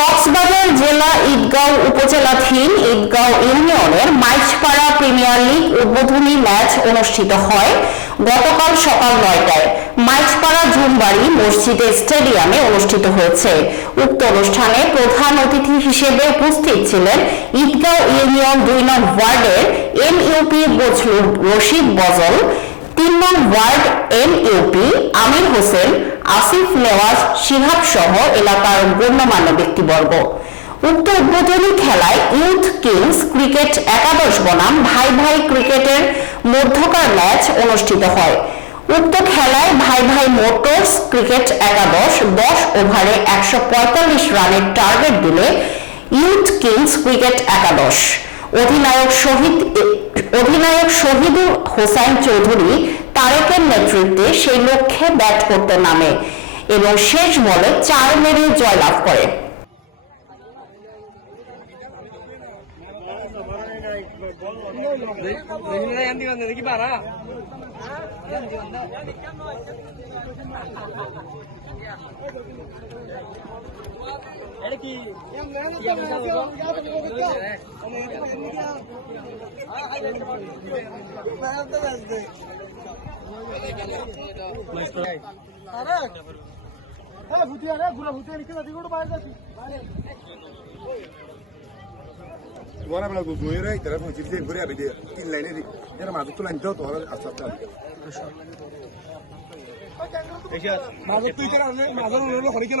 কক্সবাজার জেলা ঈদগাঁও উপজেলাধীন ঈদগাঁও ইউনিয়নের মাইজপাড়া প্রিমিয়ার লিগ উদ্বোধনী ম্যাচ অনুষ্ঠিত হয় গতকাল সকাল নয়টায়। মাইজপাড়া জুমবাড়ি মসজিদে স্টেডিয়ামে অনুষ্ঠিত হয়েছে। উক্ত অনুষ্ঠানে প্রধান অতিথি হিসেবে উপস্থিত ছিলেন ঈদগাঁও ইউনিয়ন দুই নং ওয়ার্ডের এম ইউপি রশিদ বজল, তিন নং ward M UP Amir Hossain Asif, Newaz, Shihab সহ এলাকার গণ্যমান্য ব্যক্তিবর্গ। উক্ত উদ্বোধনী খেলায় ইউথ কিংস ক্রিকেট একাদশ বনাম ভাই ভাই ক্রিকেটের মধ্যকার ম্যাচ অনুষ্ঠিত হয়। উক্ত খেলায় ভাই ভাই মোটরস ক্রিকেট একাদশ দশ ওভারে একশো পঁয়তাল্লিশ রানের টার্গেট দিলে ইউথ কিংস ক্রিকেট একাদশ। অধিনায়ক শহীদ, অধিনায়ক শহীদুল হোসাইন চৌধুরী তারেকের নেতৃত্বে সেই লক্ষ্যে ব্যাট করতে নামে এবং শেষ বলে চার মেরে জয়লাভ করে। দেখি এন্দি গন্ধ দেখি পারা এটা কি Buona bella guguera, il telefono ci vede pure a vedere. Il lei ne era ma tutto l'antidoto ora a saltare. মাঝে তুই কেন মাঝে হলো হরি কেন